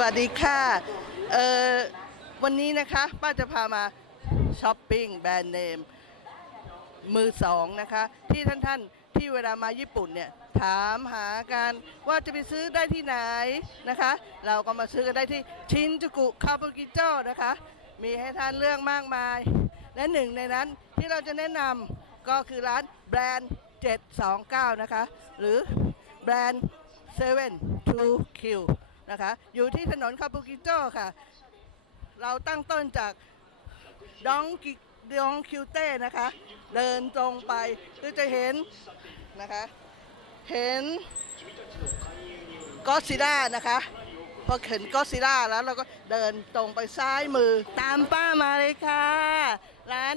วัสดีค่ะเอ่อวันนี้นะคะป้าจะพามาช้อปปิ้งแบรนด์เนมมือสองนะคะที่ท่านท่านที่เวลามาญี่ปุ่นเนี่ยถามหากันว่าจะไปซื้อได้ที่ไหนนะคะ เราก็มาซื้อกันได้ที่ชินจูกุคาบุกิโจนะคะ มีให้ท่านเลือกมากมาย และหนึ่งในนั้นที่เราจะแนะนำก็คือร้านแบรนด์ 729 นะคะ หรือแบรนด์ 7 2 Q นะคะ อยู่ที่ถนนคาบุกิโจค่ะ เราตั้งต้นจากดองกิดองคิวเต้นะคะ เดินตรงไปก็จะเห็นนะคะ เห็นก็ซิล่านะคะพอเห็นก็ซิล่าแล้วเราก็เดินตรงไปซ้ายมือตามป้ามาเลยค่ะ ร้าน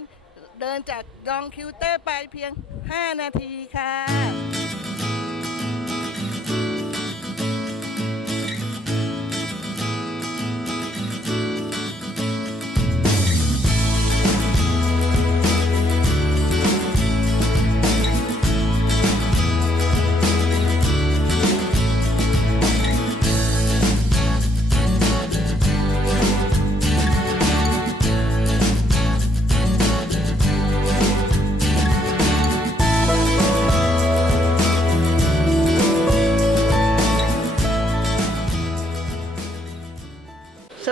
เดินจากดองคิวเต้ไปเพียง 5 นาทีค่ะ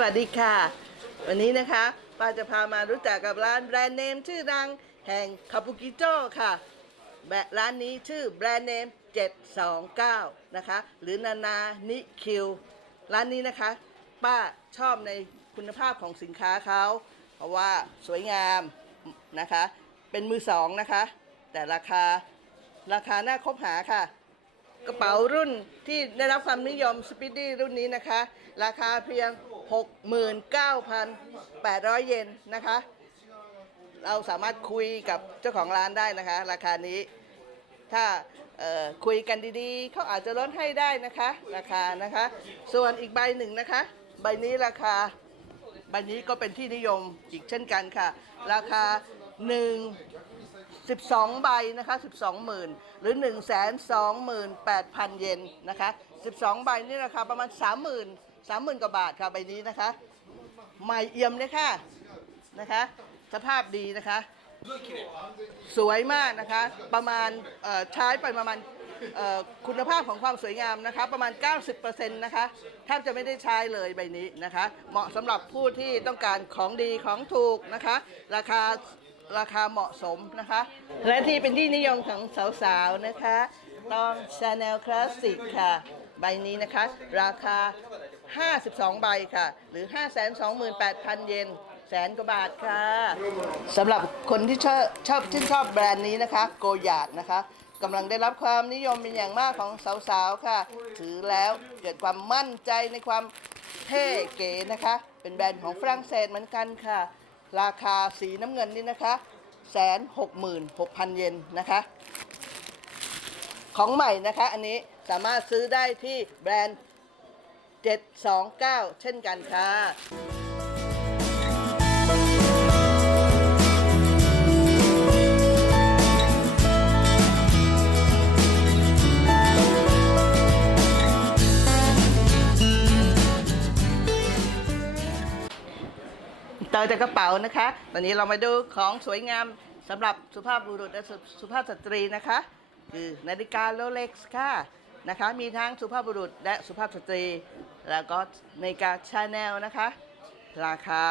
วัสดีค่ะ วันนี้นะคะป้าจะพามารู้จักกับร้านแบรนด์เนมชื่อดังแห่งคาบุกิโจค่ะแบรร้านนี้ชื่อแบรนด์เนม 729 นะคะ หรือนานานิคิว ร้านนี้นะคะ ป้าชอบในคุณภาพของสินค้าเขาเพราะว่าสวยงามนะคะ เป็นมือสองนะคะ แต่ราคาราคาน่าคบหาค่ะ กระเป๋ารุ่นที่ได้รับความนิยมสปิดดี้รุ่นนี้นะคะ ราคาเพียง 69,800 เยนนะคะ เราสามารถคุยกับเจ้าของร้านได้นะคะ ราคานี้ ถ้าคุยกันดีๆ เขาอาจจะลดให้ได้นะคะ ราคานะคะ ส่วนอีกใบหนึ่งนะคะ ใบนี้ราคา ใบนี้ก็เป็นที่นิยมอีกเช่นกันค่ะ ราคา 1 12 ใบนะคะ 12 หมื่นหรือ 1 2 8 0 0 0 เยนนะคะ 12 ใบนี่ราคาประมาณ 30,000 30,000กว่าบาทค่ะใบนี้นะคะ ใหม่เอี่ยมเลยค่ะนะคะ สภาพดีนะคะ สวยมากนะคะ ประมาณใช้ไปประมาณคุณภาพของความสวยงามนะคะ ประมาณ 90%นะคะแทบจะไม่ได้ใช้เลยใบนี้นะคะ เหมาะสำหรับผู้ที่ต้องการของดีของถูกนะคะ ราคาราคาเหมาะสมนะคะ และที่เป็นที่นิยมของสาวๆนะคะ ต้อง Chanel Classic ค่ะ ใบนี้นะคะ ราคา 52 ใบค่ะ หรือ 528,000 เยนแสนกว่าบาทค่ะสำหรับคนที่ชอบชอบที่นชอบแบรนด์นี้นะคะ โกยาดนะคะกำลังได้รับความนิยมเป็นอย่างมากของสาวๆค่ะ ถือแล้วเกิดความมั่นใจในความเท่เก๋นะคะ เป็นแบรนด์ของฝรั่งเศสเหมือนกันค่ะ ราคาสีน้ำเงินนี่นะคะแสนหกหมื่นหกพันเยนนะคะ ของใหม่นะคะอันนี้สามารถซื้อได้ที่แบรนด์ 729 เช่นกันค่ะต่อจากกระเป๋านะคะ ตอนนี้เรามาดูของสวยงามสำหรับสุภาพบุรุษและสสุภาพสตรีนะคะ คือนาฬิกาโรเล็กซ์ค่ะนะคะ มีทั้งสุภาพบุรุษและสุภาพสตรี แล้วก็นาฬิกาชาแนลนะคะ ราคา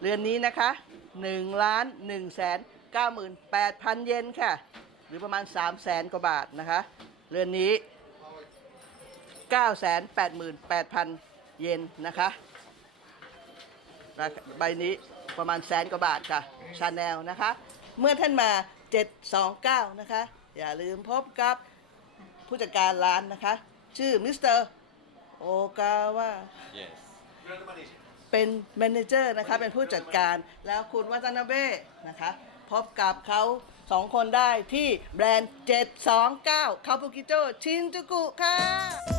เรือนนี้นะคะ1ล้าน1แสน98,000 เยนค่ะ หรือประมาณ 3 0 0แสนกว่าบาทนะคะ เรือนนี้ 988,000 เยนนะคะราคาใบนี้ประมาณแสนกว่าบาทค่ะชาแนลนะคะ เมื่อท่านมา 729 นะคะ อย่าลืมพบกับผู้จัดการร้านนะคะ ชื่อมิสเตอร์ โอกาวะ Yes. เป็นแมเนเจอร์นะคะเป็นผู้จัดการแล้วคุณวัตนาเบ้นะคะพบกับเขาสองคนได้ที่แบรนด์ 729 คาปูกิโจชินจูกุค่ะ